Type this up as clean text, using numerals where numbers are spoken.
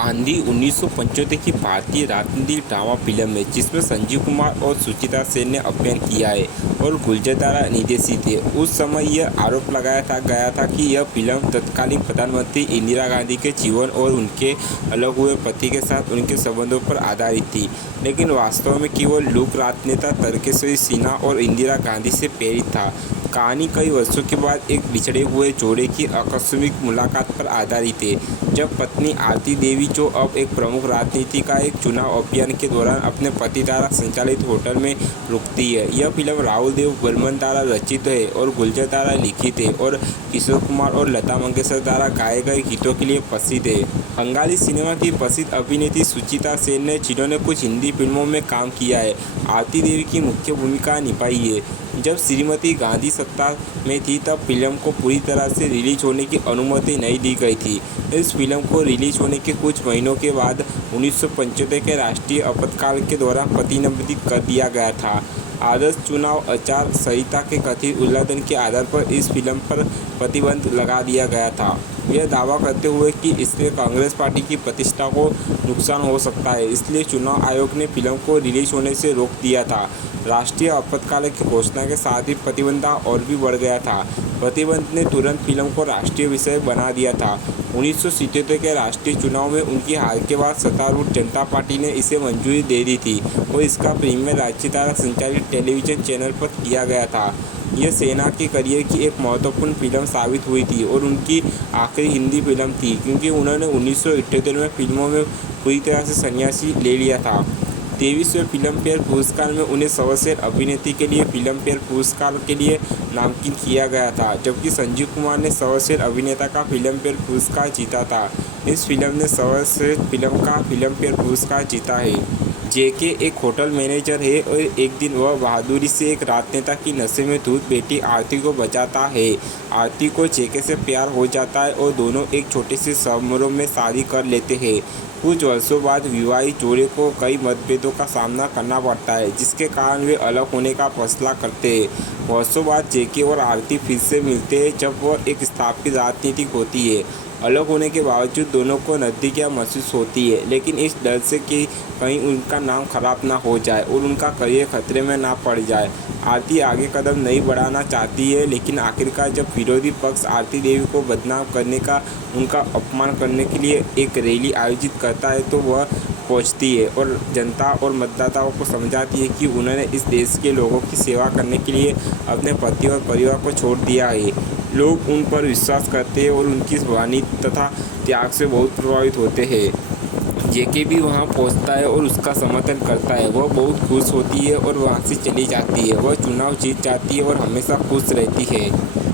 आंधी 1975 की भारतीय राजनीतिक ड्रामा फिल्म है जिसमें संजीव कुमार और सुचित्रा सेन ने अभिनय किया है और गुलजार निर्देशित है। उस समय यह आरोप लगाया गया था कि यह फिल्म तत्कालीन प्रधानमंत्री इंदिरा गांधी के जीवन और उनके अलग हुए पति के साथ उनके संबंधों पर आधारित थी, लेकिन वास्तव में केवल लोक राजनेता तारकेश्वर सिन्हा और इंदिरा गांधी से प्रेरित था। कहानी कई वर्षों के बाद एक बिछड़े हुए जोड़े की आकस्मिक मुलाकात पर आधारित है, जब पत्नी आरती देवी, जो अब एक प्रमुख राजनीति का एक चुनाव अभियान के दौरान अपने पति द्वारा संचालित होटल में रुकती है। यह फिल्म राहुल देव बर्मन द्वारा रचित है और गुलजार द्वारा लिखित है और किशोर कुमार और लता मंगेशकर द्वारा गाए गए गीतों के लिए प्रसिद्ध है। बंगाली सिनेमा की प्रसिद्ध अभिनेत्री सुचित्रा सेन ने, जिन्होंने कुछ हिंदी फिल्मों में काम किया है, आरती देवी की मुख्य भूमिका निभाई है। जब श्रीमती गांधी सत्ता में थी तब फिल्म को पूरी तरह से रिलीज होने की अनुमति नहीं दी गई थी। इस फिल्म को रिलीज होने के कुछ महीनों के बाद 1975 के राष्ट्रीय आपातकाल के दौरान प्रतिबंधित कर दिया गया था। आदर्श चुनाव आचार संहिता के कथित उल्लंघन के आधार पर इस फिल्म पर प्रतिबंध लगा दिया गया था, यह दावा करते हुए कि इससे कांग्रेस पार्टी की प्रतिष्ठा को नुकसान हो सकता है। इसलिए चुनाव आयोग ने फिल्म को रिलीज होने से रोक दिया था। राष्ट्रीय आपातकाल की घोषणा के साथ ही प्रतिबंध और भी बढ़ गया था। प्रतिबंध ने तुरंत फिल्म को राष्ट्रीय विषय बना दिया था। 1977 के राष्ट्रीय चुनाव में उनकी हार के बाद सत्तारूढ़ जनता पार्टी ने इसे मंजूरी दे दी थी और इसका प्रीमियर राज्य द्वारा संचालित टेलीविजन चैनल पर किया गया था। यह सेना के करियर की एक महत्वपूर्ण फिल्म साबित हुई थी और उनकी आखिरी हिंदी फिल्म थी, क्योंकि उन्होंने 1978 में फिल्मों में पूरी तरह से संन्यासी ले लिया था। 23वें फिल्मफेयर पुरस्कार में उन्हें सर्वश्रेष्ठ अभिनेत्री के लिए फिल्मफेयर पुरस्कार के लिए नामांकित किया गया था, जबकि संजीव कुमार ने सर्वश्रेष्ठ अभिनेता का फिल्मफेयर पुरस्कार जीता था। इस फिल्म ने सर्वश्रेष्ठ फिल्म का फिल्मफेयर पुरस्कार जीता है। जेके एक होटल मैनेजर है और एक दिन वह बहादुरी से एक राजनेता की नशे में धुत बेटी आरती को बचाता है। आरती को जेके से प्यार हो जाता है और दोनों एक छोटे से समारोह में शादी कर लेते हैं। कुछ वर्षों बाद विवाहित जोड़े को कई मतभेदों का सामना करना पड़ता है, जिसके कारण वे अलग होने का फैसला करते हैं। वर्षों बाद जेके और आरती फिर से मिलते हैं जब वह एक स्थापित राजनीतिक होती है। अलग होने के बावजूद दोनों को नज़दीकियाँ महसूस होती है, लेकिन इस डर से कि कहीं उनका नाम खराब ना हो जाए और उनका करियर खतरे में ना पड़ जाए, आरती आगे कदम नहीं बढ़ाना चाहती है। लेकिन आखिरकार जब विरोधी पक्ष आरती देवी को बदनाम करने का, उनका अपमान करने के लिए एक रैली आयोजित करता है तो वह पहुंचती है और जनता और मतदाताओं को समझाती है कि उन्होंने इस देश के लोगों की सेवा करने के लिए अपने पति और परिवार को छोड़ दिया है। लोग उन पर विश्वास करते हैं और उनकी वाणी तथा त्याग से बहुत प्रभावित होते हैं। जेके भी वहां पहुंचता है और उसका समर्थन करता है। वह बहुत खुश होती है और वहां से चली जाती है। वह चुनाव जीत जाती है और हमेशा खुश रहती है।